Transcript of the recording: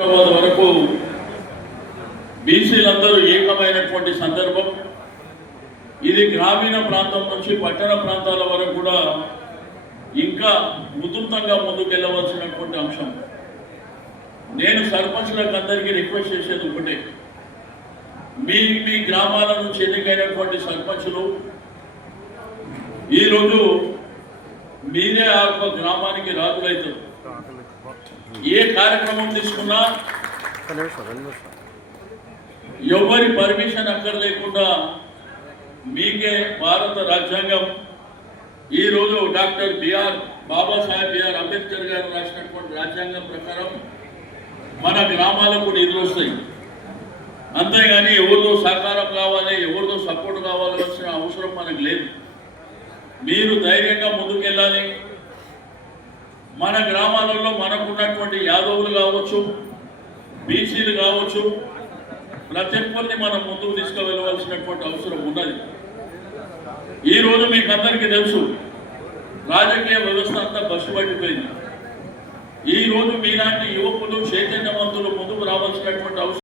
హైదరాబాద్ వరకు బీసీలందరూ ఏకమైనటువంటి సందర్భం. ఇది గ్రామీణ ప్రాంతం నుంచి పట్టణ ప్రాంతాల వరకు కూడా ఇంకా ఉధృతంగా ముందుకెళ్ళవలసినటువంటి అంశం. నేను సర్పంచ్లకు అందరికీ రిక్వెస్ట్ చేసేది ఒకటే. మీ మీ గ్రామాల నుంచి ఎన్నికైనటువంటి సర్పంచులు ఈరోజు మీరే ఆ గ్రామానికి రాజులైతారు. ఏ కార్యక్రమం తీసుకున్నా ఎవరి పర్మిషన్ అక్కర్ లేకుండా మీకే భారత రాజ్యాంగం. ఈ రోజు doctor B R Babasaheb B R Ambedkar గారు రాసినటువంటి రాజ్యాంగం ప్రకారం మన గ్రామాలకు నిధులు వస్తాయి. అంతేగాని ఎవరిదో సహకారం కావాలి ఎవరిదో సపోర్ట్ కావాల్సిన అవసరం మనకు లేదు. మీరు ధైర్యంగా ముందుకెళ్ళాలి. మన గ్రామాలలో మనకున్నటువంటి యాదవులు కావచ్చు బీసీలు కావచ్చు ప్రతి ఒక్కరిని మనం ముందుకు తీసుకువెళ్ళవలసినటువంటి అవసరం ఉన్నది. ఈ రోజు మీకు అందరికీ తెలుసు రాజకీయ వ్యవస్థ అంతా బస్సు ఈరోజు ఈ రోజు మీలాంటి యువకులు చైతన్యవంతులు ముందుకు రావాల్సినటువంటి అవసరం